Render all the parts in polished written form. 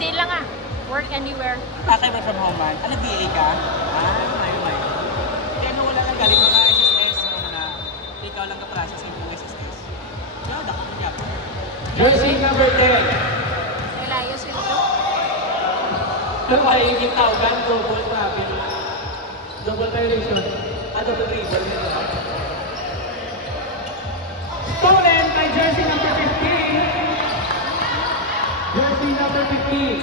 Hindi lang ah. Work anywhere. Tatay ba from home man? Ano, BA ka? May. Kaya nung wala lang galing mga SSS, na ikaw lang kaprasa sa ibang SSS. Kaya dapat niya po. Jersey number 10. Elias ito. Ito ay yung tawag, double travel. Double violation. Double dribble. Stolen by jersey number 15. Jersey number 15.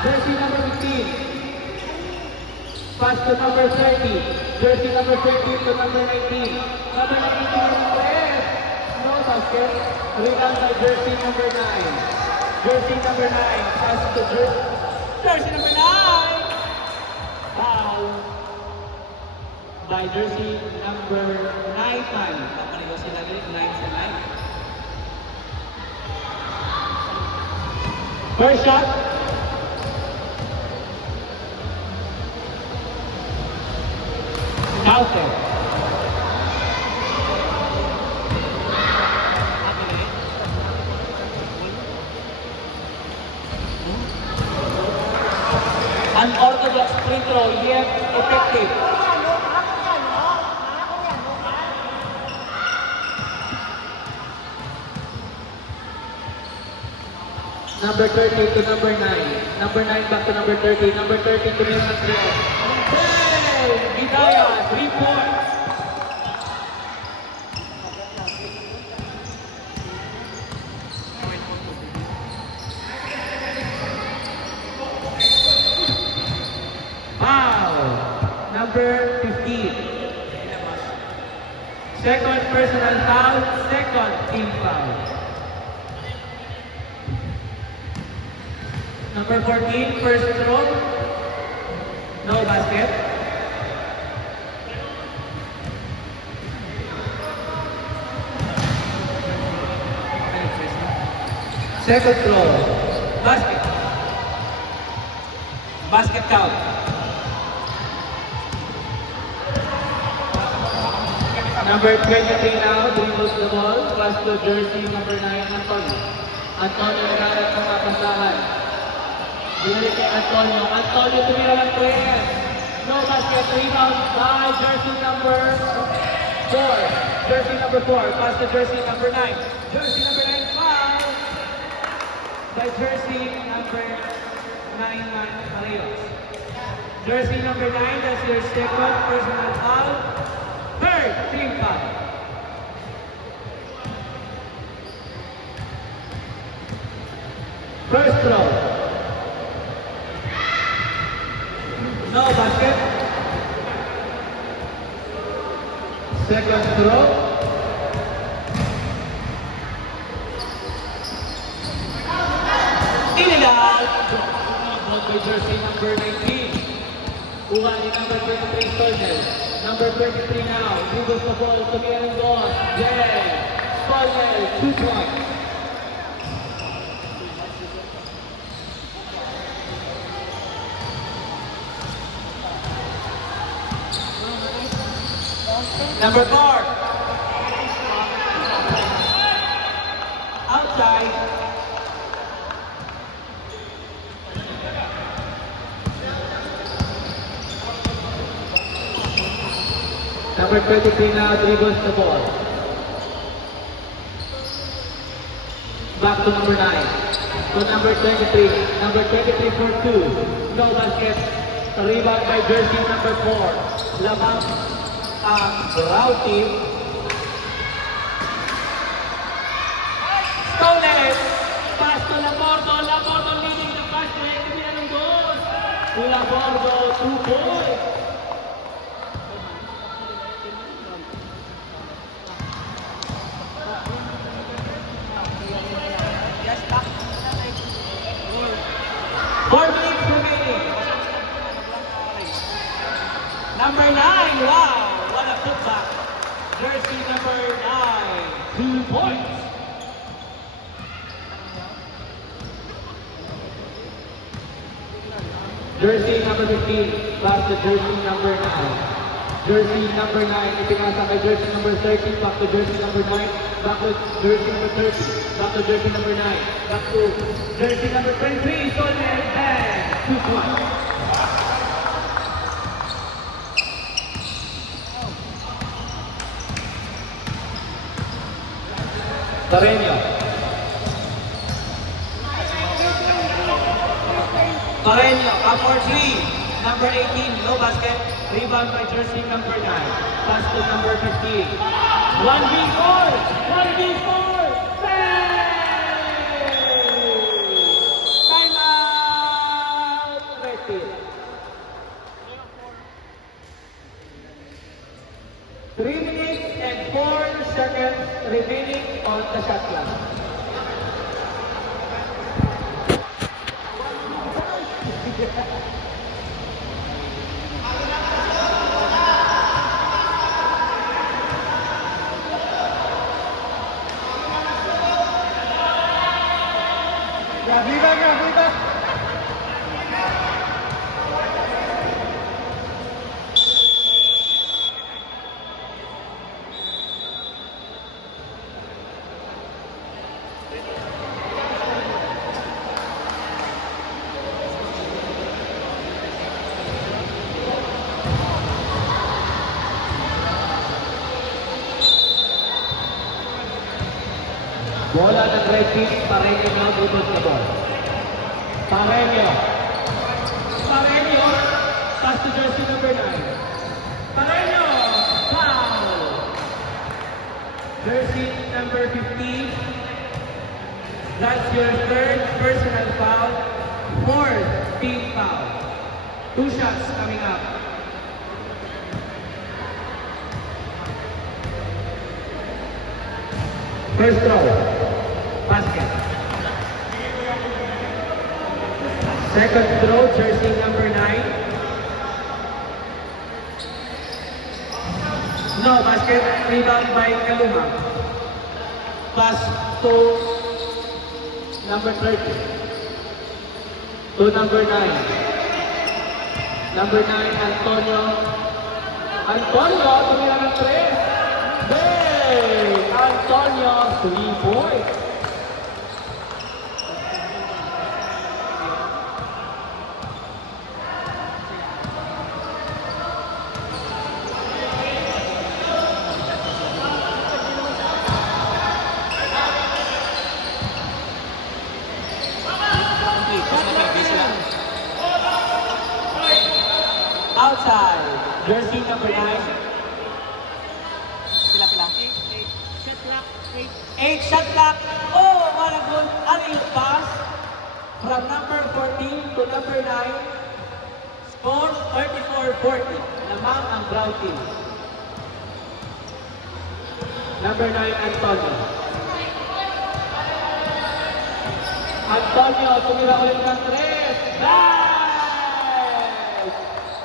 Jersey number 15. Pass to number 30. Jersey number 13 to number 19. Number 19 red. No basket. Rebound by jersey number 9. Jersey number 9. Pass to Jersey number 9! foul by jersey number 9 man. Kapaligo sila rin, 9 sa 9. First shot. Counter. Unorthodox free throw, yet effective. Number 30 to number 9. Number 9 back to number 30. Number 30 to number 3. Hey! Hidaya, 3 points. Foul. Number 15. Second personal foul, second team foul. Number 14, first throw. No basket. Second throw. Basket. Basket count. Number 23 now, dribbles the ball. Pass to jersey number 9, Antonio. Antonio nagharap ng mapasahan. Binalik kay Antonio. Antonio tumira ng 3. No basket, rebound by jersey number 4. Jersey number 4. Pass to jersey number 9. Jersey number 9 foul by jersey number 9 man Marios. Jersey number 9, that's your second personal foul. Third team foul. First throw. No basket. Second throw. Illegal. Ball by jersey number 19. Kuha ni number 23 Stollner. Number 23 now. Dribbles the ball to Karen Goss. Yeah. Stollner, 2 points. Number 4. Outside. Number 23 now dribbles the ball. Back to number 9. To number 23. Number 23 for 2. No basket. Rebound by jersey number 4. Lamang Rauti. Stolen. Pass to Labordo. Labordo leading the pass to Edwin Anungos. To Labordo, 2 points. Number 9, wow, what a putback. Jersey number 9, 2 points. Jersey number 15, back to jersey number 9. jersey number 9, ipinasa kay jersey number 30, back to jersey number 9, back to jersey number 30, back to jersey number 9, back to jersey number 23, Soler, and 2-1. Pareño. Pareño, up for 3. Number 18, low basket. Rebound by jersey number 9. Pass to number 15. 1v4! 1v4! Time out! Red team. 3 minutes and 4 seconds remaining on the shot clock. Viva! Bola ng red team, Pareño na bubos na ball. Pareño, pass to jersey number 9. Pareño, foul! Jersey number 15, that's your third personal foul, fourth team foul. 2 shots coming up. First throw, basket. Second throw, jersey number 9. No, basket, rebound by Kaluma. Pass to number 30. To number 9. Number 9, Antonio. Antonio, tumira ng 3. Hey! Antonio, 3 points. Outside, jersey number 9. Pila. 8 shot clock. Oh, what a good alley pass from number 14 to number 9. Score 34-40. Lamang ang Brown team. Number 9, Antonio. Antonio, tumira ulit ng 3. Nice!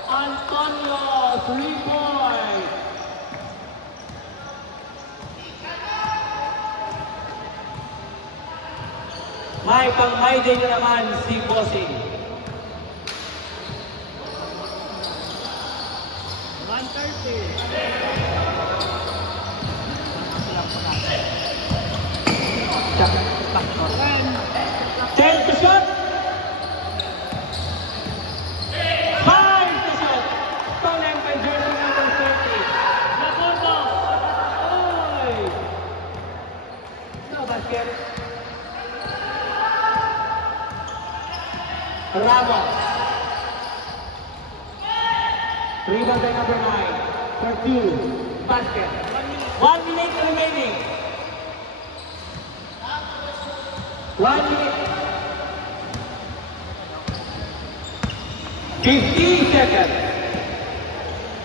Antonio, 3 points. May pang-my day na naman si Bossing. 10 to shot. 5 to shot. Stolen by jersey number 30. Napunto. Oy! No basket. Ramos. Rebound by number 9. For 2. Basket. 1 minute remaining. 1 minute. 15 seconds.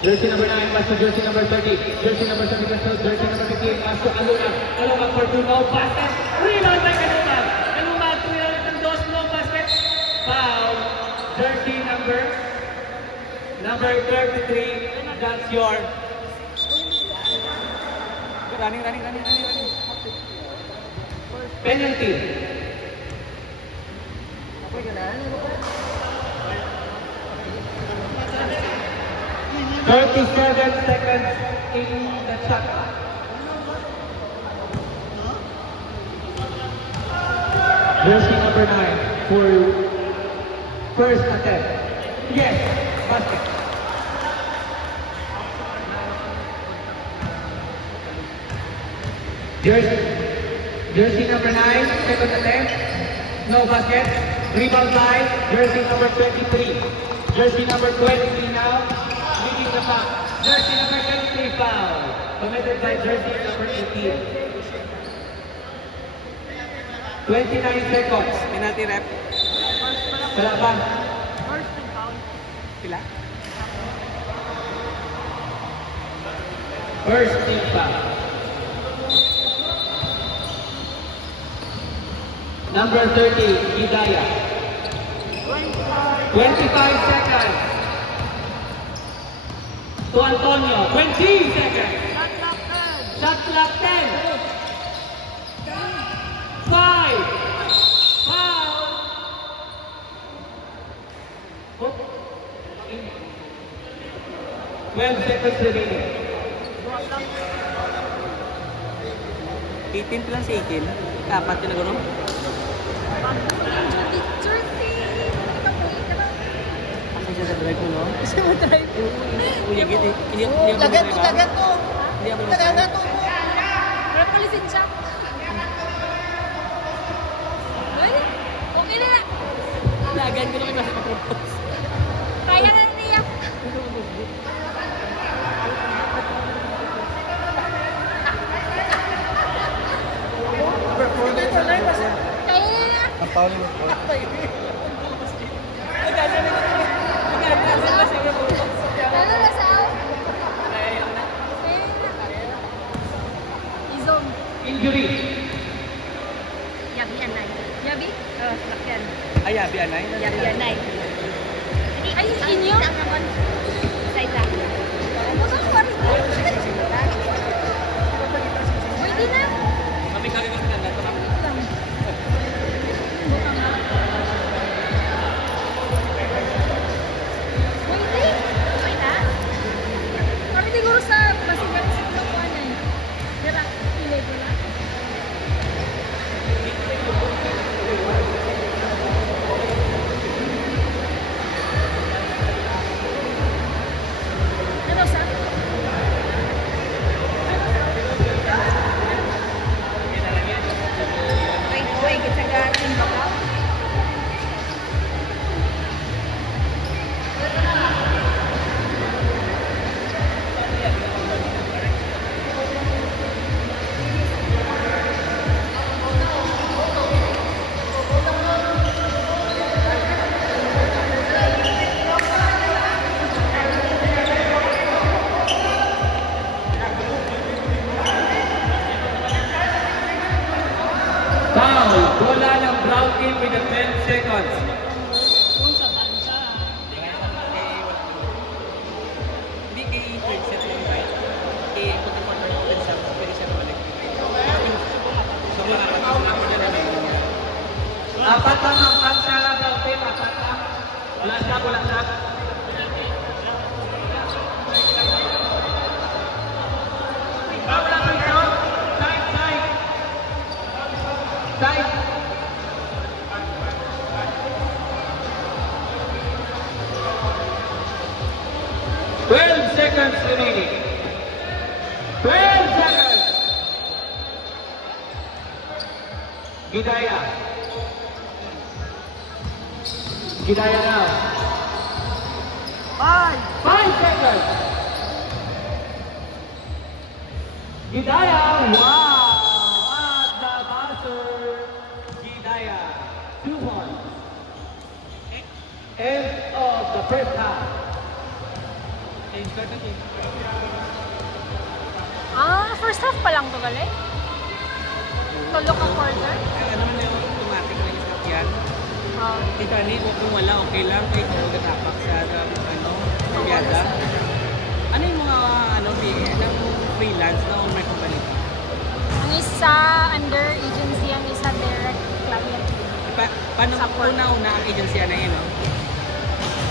Jersey number 9 pass to jersey number 30. Jersey number 30 pass to jersey number 15. Pass to Aluna. Aluna for 2. No basket. Rebound by Kaluma. Kaluma, 2 ng 2. No basket. Foul. Jersey number 33. That's your running. Penalty. 37 seconds in the shot. Jersey number 9 for first attempt. Yes, basket. Jersey number 9, second attempt. No basket. Rebound by jersey number 23. Jersey number 23 now. Leading the pack. Jersey number 23 foul. Committed by jersey number 18. 29 seconds. Penalty rep. Wala pa. Pila? First team foul. Number 30, Hidayah. 25 seconds. To Antonio. 20 seconds. Shot clock 10. 5. Foul. 12 seconds remaining. 18 plus 18. Dapat yun na gano'n. Picture Kasi siya sa drive mo, no? Kasi mo drive. Uligid eh. Hindi ako Lagat mag-drive, ko, ah. lagat ko. Hindi ako Lagat mag-drive. ko. Wala ko lisensya. Ay, okay na na. Lagan ko na kayo nasa kapropos. Kaya na niya. Kaya na na. Ano na sa out? Izong. Injury. Yabi anay. Yabi? Oh, sakyan. Ay, Abi, anay. Yabi anay. Ay, inyo? Sa isa. Pwede na. Mami, kami ka na lang. Pwede. Okay na? Kami siguro sa masigat sa kumakuan na yun. Dira, pilay ko na. Ano sa? Wait, kita gating baka. Foul. Bola ng Brown team with the 10 seconds. Hindi kay third set lang, right? Kay puti partner ko din sa pwede siya balik. So, mga kapatid na ako dyan na may Apat lang ang pansa ng Brown team. Apat lang. Wala siya, wala siya. Foul lang ito. Side, side. Side. Seconds remaining. 12 seconds. Hidayah. Hidayah now. 5 seconds. Hidayah. Wow. At the buzzer. Hidayah. 2 points. End of the first half. First half pa lang to gali? Tulo ka quarter? Ano man yung automatic na isap yan? Oh. Ito ani, kung wala, okay lang. Kaya ito gatapak sa nagyada. Ano yung mga freelance na on my company? Ang isa under agency, ang isa direct client. Paano Support. una ang agency na yun? No?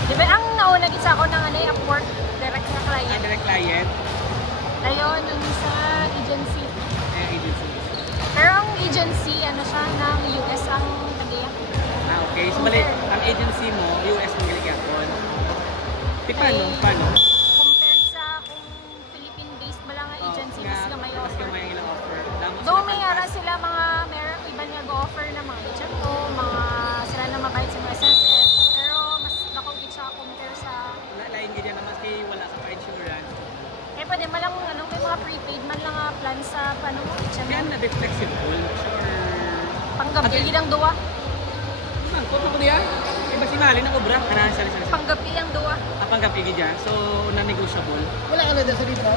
Diba ang nauna gisa ako ng Upwork direct na client. direct client. Ayun, yung sa agency. Agency. Pero ang agency, ano siya, ng US ang tagaya. Okay. So, bali, ang agency mo, US mo galing yapon. Paano? Compared sa kung Philippine-based ba lang ang agency, mas gamay Mas offer. gamay ilang offer. Though may ara sila mga, meron iba niya go-offer na mga HMO, mga sila na mabait sa mga SSS. Pero mas nakawit siya compare sa... Lain ganyan naman kay wala ka pa-insurance. Eh pwede man lang, ano, may mga prepaid man lang plan sa paano mo HMO. Yan na bit flexible. Panggabi, yun ang duwa. Saan? Kung ako niya? Iba si Mali na obra. Kanahan sa lisan. Panggabi ang duwa. Panggabi dyan. So, na-negotiable. Wala ka na dyan sa dito?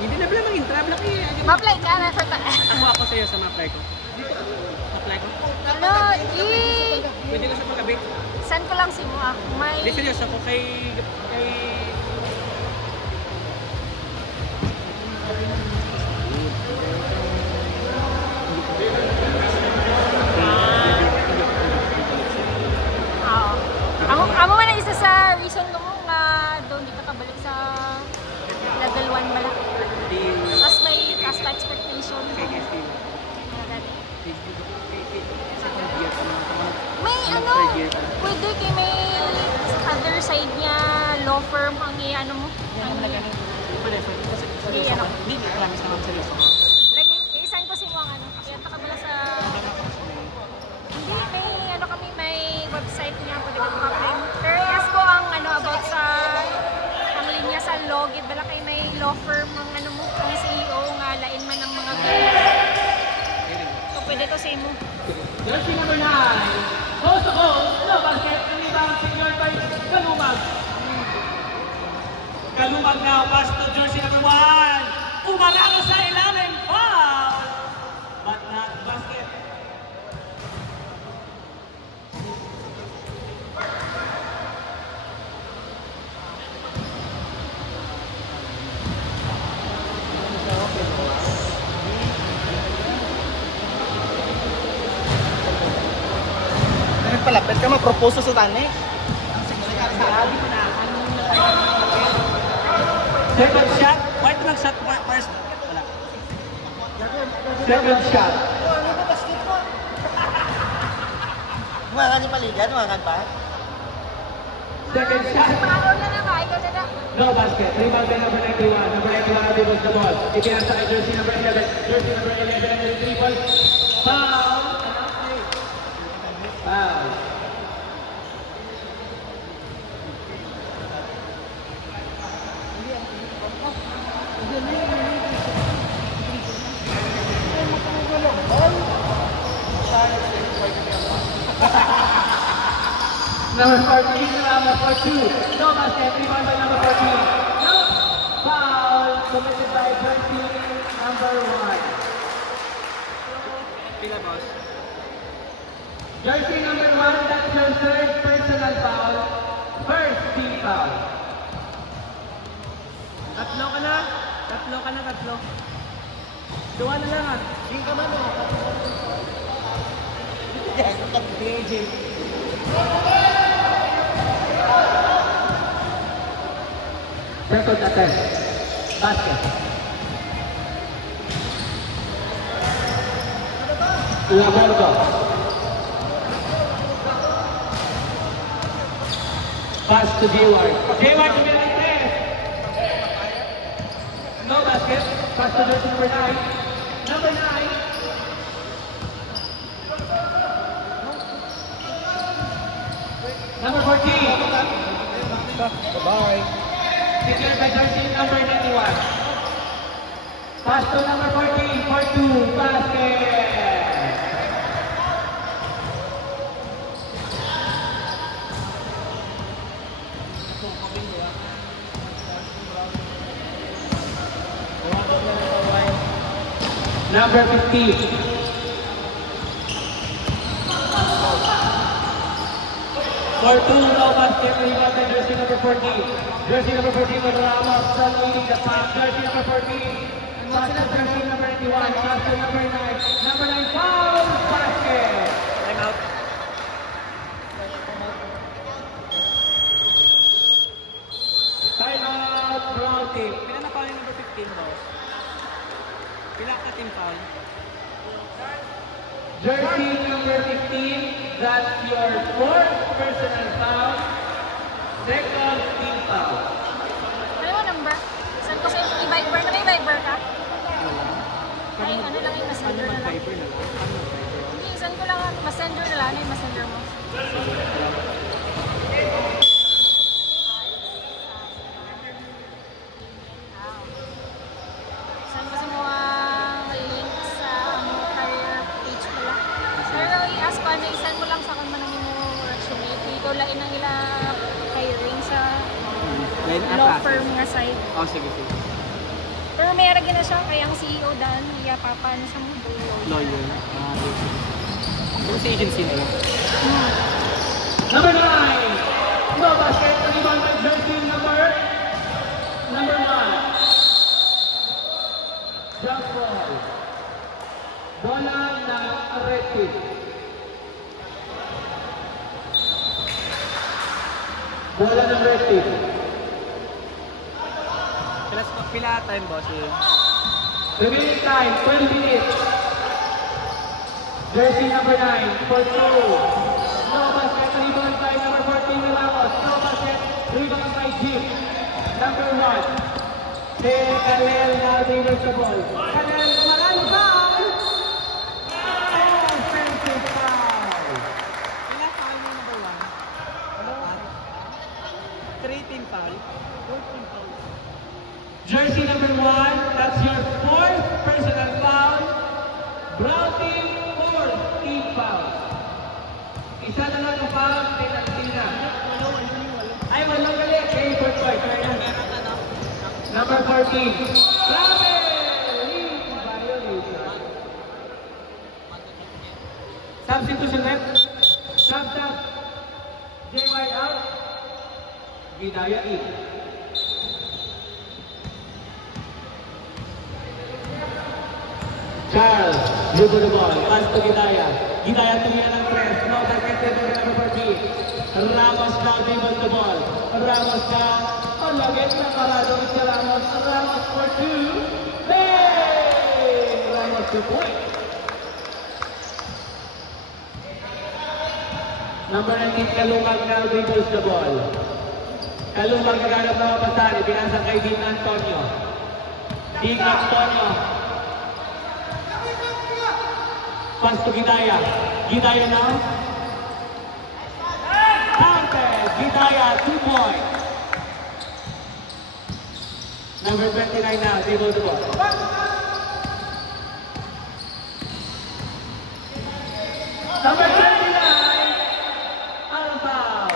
Hindi na pala maging trap laki. Ma-apply ka na for Ako sa'yo sa ma-apply ko. Ma-apply ko. Ano, Pwede ko sa panggabi. send ko lang si mo ah. May... Di seryoso ako kay... Amo man ang isa sa reason ko mo nga doon di ka kabalik sa level 1 bala. Tapos may taas pa expectation. May ano, pwede kay may other side niya law firm ang ano mo. Hindi, promise naman seryoso. Lagi, i-sign ko si mo ang ano. Kaya takabala sa... Hindi, may ano kami, may website niya. Pwede ka mag-apply. Pero yes ko ang ano about sa... ang linya sa law. Bala kay may law firm ang ano mo. Ang CEO nga, lain man ang mga so pwede to sa mo. Jersey number 9. Coast to coast. No basket. Rebound senior by Kalumag. Kalumag now, pass to jersey number 1. Umaralo sa ilalim. Foul! But not basket. Palapit ka mag-propose sa tani. Second shot. White mag-shot first. Wala. Second shot. Mga ni paligan, mga pa? Second shot. Paano na na ba? Ikaw na na. No basket. Rebound by number 91. Number 91 dribbles the ball. Ipinasa kay jersey number 11. Jersey number 11 and the dribble. Foul. Foul. Number 14, number 42. No basket, rebound by number 14. No foul committed by jersey number 1. Pila, boss? Jersey number 1, that's your third personal foul. First team foul. Tatlo ka na. Tatlo. Duwa na lang ah. Yung ka man, o? Yes, Second attempt. Basket. Labardo. Pass to Jayward. Jayward to Benitez. No basket. Pass to jersey number 9. Number 9. Number 14. Bye-bye. Secured by jersey number 91. Pass to number 14 for 2. Basket. Number 15. For 2, no basket, rebound by jersey number 14. Jersey number 14 was Ramos leading the pass. Jersey number 14. Pass to jersey number 91. Pass to number 9. Number 9 foul. Basket. Time out. Time out. Brown 13, that's your fourth personal foul. Second team foul. Ano mo number? Saan ko sa'yo i-Viber na may Viber ka? Ay, ano lang yung messenger na lang. Viber na lang. Hindi, saan ko lang messenger na lang. Ano yung messenger mo? Saan ko sa mga link sa career page ko lang. Pero i-ask ko, ano, isan mo lang sa kung manangin mo resume. Ikaw lain ang ila hiring sa law firm nga side. Oh, sige, sige. Pero may aragin na siya, kaya ang CEO Dan, iya papa na sa mundo. Lawyer. Ah, yes. Ano sa agency na yun? Number 9. No basket. Rebound by jersey number 1. Jump ball. Bola na arrested. Bola ng arrested. Pila time, boss? Remaining time, 12 minutes. Jersey number 9, for 2. No basket, rebound by number 14, Ramos. No basket, rebound by Jim. Number 1. Kalel now delivers the ball. Kalel, kumaran, foul! Offensive foul. Pila foul yung number 1? 13 foul? 14 foul. Jersey number 1, that's your fourth personal foul. Brown team, fourth team foul. Isa na lang ang foul, penalty na. Ay, walang gali. Okay, for point. Number 14. Grabe! Violation. Substitution left. Sub. JY out. Vidaya in. Charles, dribble the ball, pass to Gidaya. Gidaya tumira ng press. No, second number 14. Ramos now dribble the ball. Ramos now. Oh, lagit na parado si Ramos. Ramos for 2. Bang! Ramos to point. Number 19, Kalumag now dribbles the ball. Kalumag naghanap ng pasan. Pinasa kay Dean Antonio. Dean Antonio. Pass to Gidaya. Gidaya now. Counted. Gidaya, 2 points. Number 29 now, dribble the ball. Number 29, out of foul.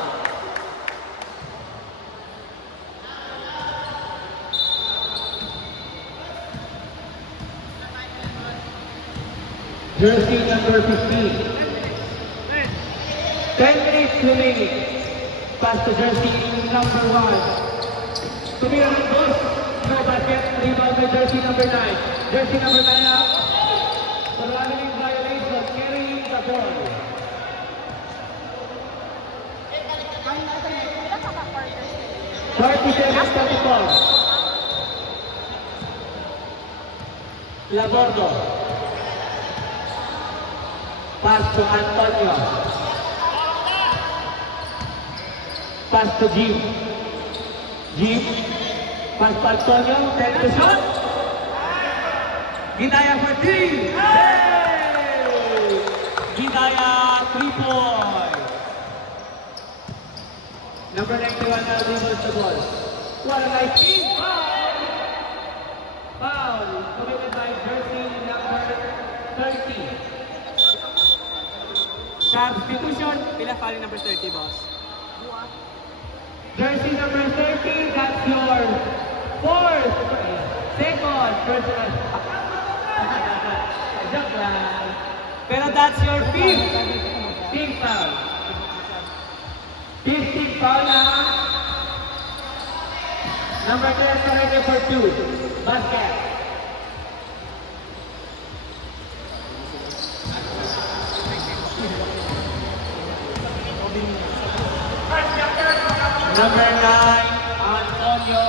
Jersey number 15. 10 minutes remaining. Pass to jersey number 1. Tumira ng boss. No basket. Rebound by jersey number 9. Jersey number 9 now. Paraling violation. Carrying the ball. Ilan ka ba quarters? 47-34. Labordo. Pass to Antonio. Pass to Jim. Jim. Pass to Antonio. 10 to shot. Gidaya for 3. Hey! Gidaya 3 points. Number 91 now dribbles the ball. What a nice team. Foul. Foul committed by jersey number 30. Substitution. Pila foul yung number 30, boss? Jersey number 30, that's your fourth, second personal. Joke lang. Pero that's your fifth team foul. 15 foul na. Number 10 already for 2. Basket. Number 9, Antonio.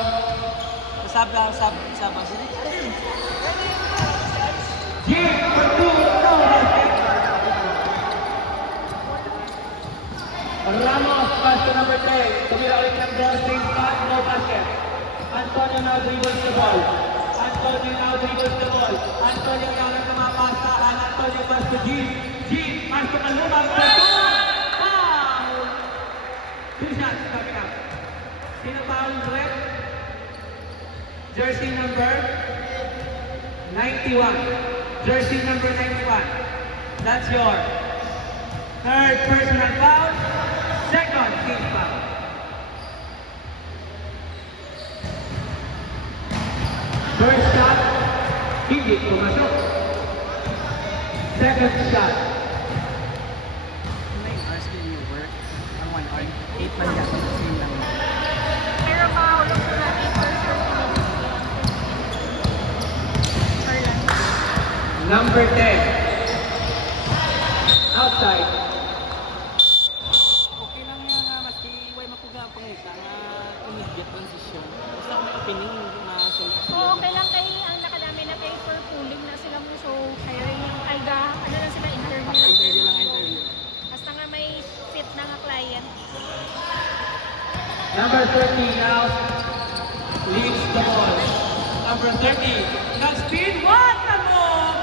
Sab. Jim for 2. No basket. Ramos, pass to number 10. Tumira ulit ng ball, same spot, no basket. Antonio now dribbles the ball. Antonio now dribbles the ball. Antonio now nagkamapasahan. Antonio pass to Jean. Jean, pass to Kalumang. Foul! 2 shots coming up. Sino foul, Rep? Jersey number 91. Jersey number 91. That's your third personal foul. Second team foul. First shot, hindi pumasok. Second shot. May hours din yung work. Ang 1 hour, 8 man yata. Same lang. Pero makahulog ko na 8 or 30 minutes. Per lunch. Number 10. Outside. Okay lang yan nga, maski way mapuga ang pangita nga immediate transition. Basta kung may opening, hindi masulok So, okay lang kay ang nakadami na kay for pooling na sila mo. So, hiring yung alga, ano na sila, interview lang. Interview lang, interview. Basta nga may fit na nga client. Number 30 now leads the ball. Number 30. Now speed. What the move?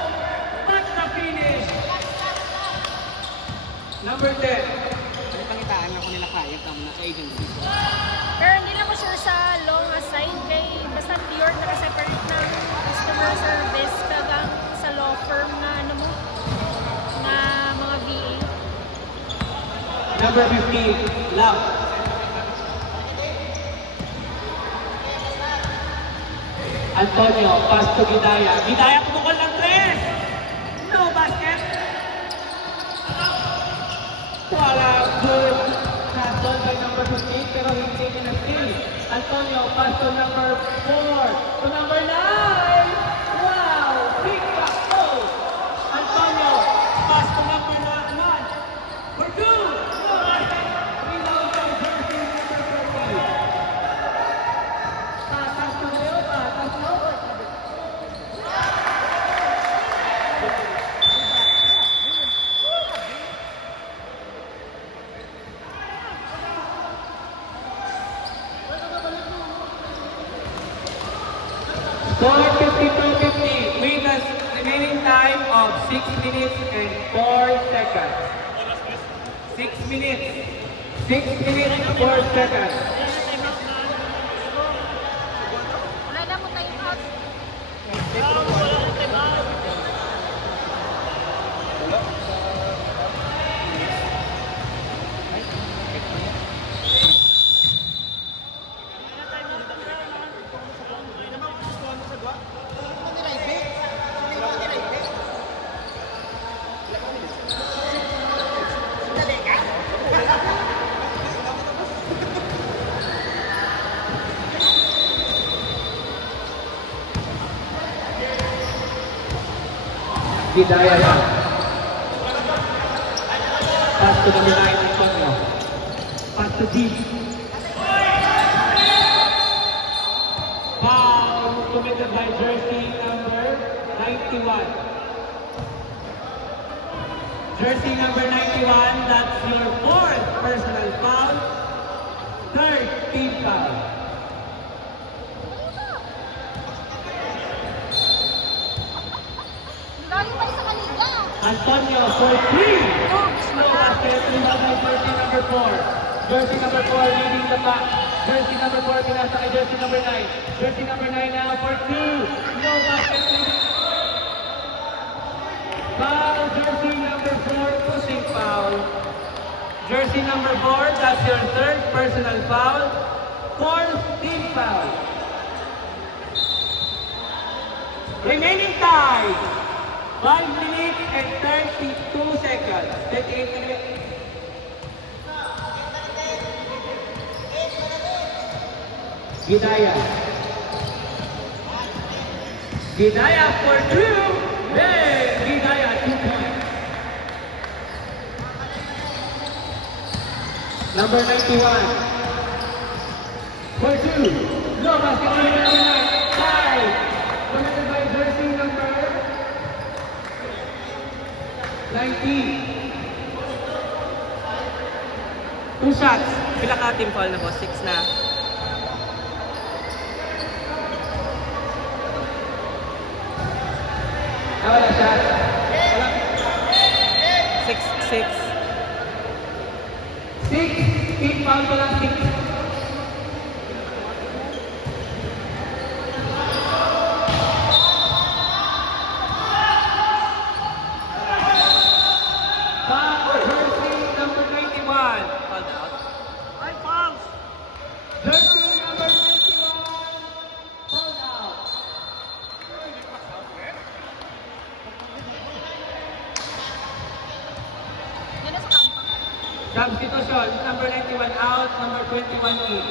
What the finish? Number 10. Ano pangitaan ako nila client ang nasa agency. Pero hindi lang ko sure sa long aside kay basta pure naka-separate ng customer service kagang sa law firm na ano mo na mga VA. Number 15. Love. Antonio, pass to Gidaya. Gidaya tumukol ng 3. No basket. Wala good. Shot by number 15 pero hindi niya na steal. Antonio, pass to number 4. To number 9. Wow! Big back goal. Antonio, pass to number 1. For 2. No basket. Rebound by jersey number 30. Tatas na Leo, tatas na. Score 52-50 with a remaining time of 6 minutes and 4 seconds. 6 minutes. 6 minutes and 4 seconds. Wala na mo time out. Gidaya yan. Pass to number 9, Antonio. Pass to deep. Foul committed by jersey number 91. Jersey number 91, that's your 4th personal foul. 3rd team foul. Layo pa sa kanila. Antonio for 3. No basket. Rebound by jersey number 4. Jersey number 4 leading the pack. Jersey number 4 pinasa kay jersey number 9. Jersey number 9 now for 2. No basket. Foul jersey number 4 pushing foul. Jersey number 4, that's your 3rd personal foul. 4th team foul. Remaining time. 5 minutes and 32 seconds. 38 minutes. Gidaya. Gidaya for 2. Hey, Gidaya 2 points. Number 91. For 2. No basket on number 9. 5. Committed by jersey number 19. 2 shots. Pila ka team foul na boss? 6 na. Wala shot. 6. 6. Team foul ko lang 6. Jersey number 21. Fouled out. Right fouls. Jersey number 21. Foul out. Yan na sa kampo. Substitution, number 91 out, number 21 in.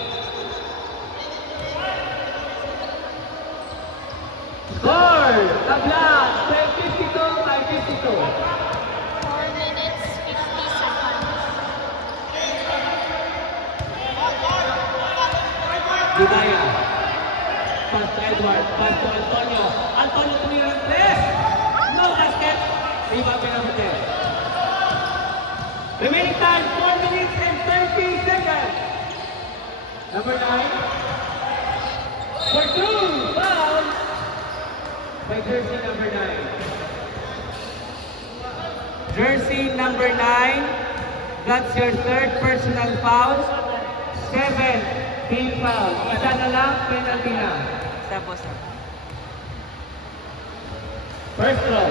Score! Tabla! 52 by 52. 4 minutes, 50 seconds. Gidaya. Pass to Edward. Pass to Antonio. Antonio tumira ng 3. No basket. Rebound number 10. Remaining time, 4 minutes and 30 seconds. Number 9. For 2. Foul. By jersey number 9. Jersey number 9. That's your third personal foul. 7. Team foul. Isa na lang, penalty na. Tapos na. First throw.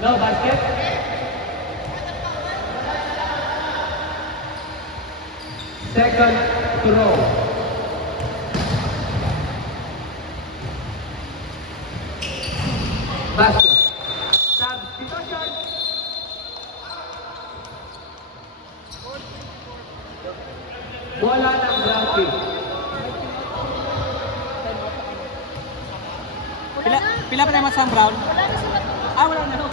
No basket. Second throw. Basket. Substitution. Bola ng Brown Field. Pila pa tayo mas ang Brown? Wala na sila to. Wala na.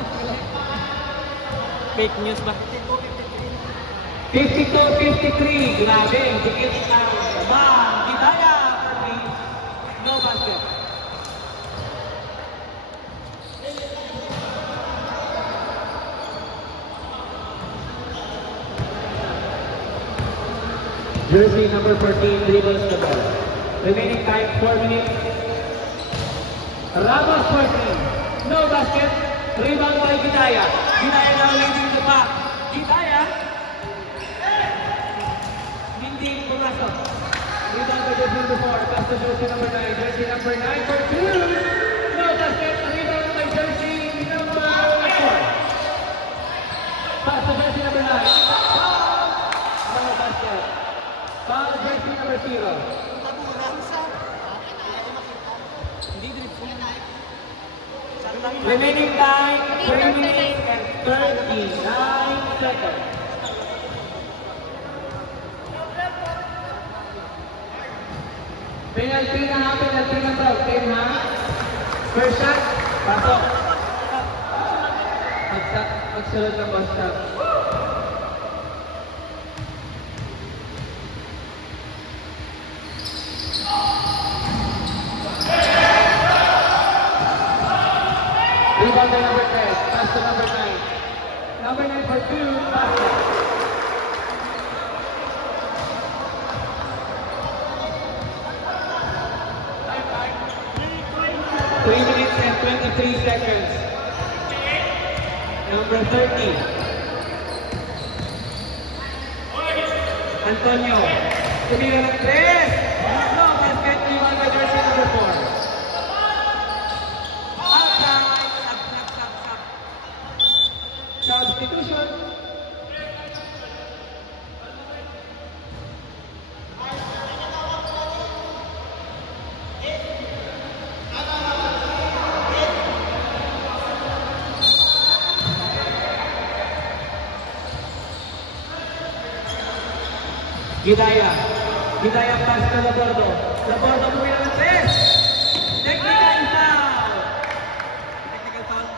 Fake news ba? 52-53. Grabe. Dikit ang Bang. Gidaya. No basket. Jersey number 14 dribbles the ball. Remaining time 4 minutes. Ramos 14. No basket. Rebound by Gidaya. Gidaya now leading the pack. Gidaya. Hindi pumasok. Rebound by jersey number 4. Pass to jersey number 9. Jersey number 9 for 2. No basket. Rebound by jersey number 4. Pass to jersey number 9. No basket. Foul jersey number 0. Remaining time 3 minutes and 39 seconds. Penalty na ha, penalty na bro. Team ha. First shot, pasok. Magsunod ng boss shot. Rebound by number 10, pass to number 9. Number 9 for 2, basket. Three minutes and 23 seconds. Number 30. Antonio. Tumira ng 3. No, basket. Rebound by jersey number 4. Substitution. Gidaya pass to Labordo. Labordo tumira ng 3. Technical foul. Technical foul.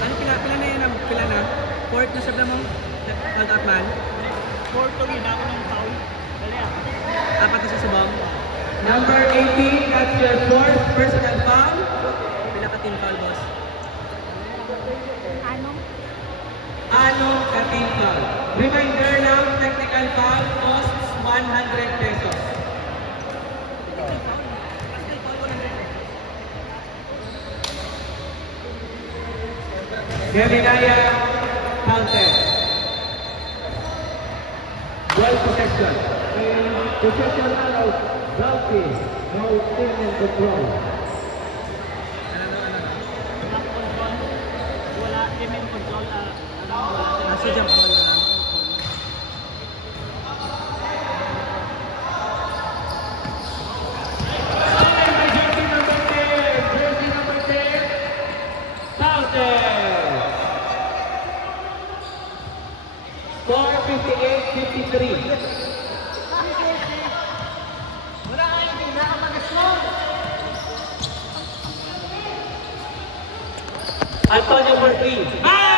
Ano pila na yun? Pila na? Fourth na siya mo? Fouled out man? Fourth to rin ako ng foul. Apat na siya sa bong. Number 18, that's your fourth personal foul. Pila pa ka-team foul, boss? Anong ka-team foul? Reminder lang, technical foul costs 100 pesos. Geminaya counted. Ball possession. Possession allowed. Zelfi. No team in control. Wala team in control. Nasa jump ball na lang. Jersey number 10. Jersey number 10. Counted. Score 58-53. Antonio for 3.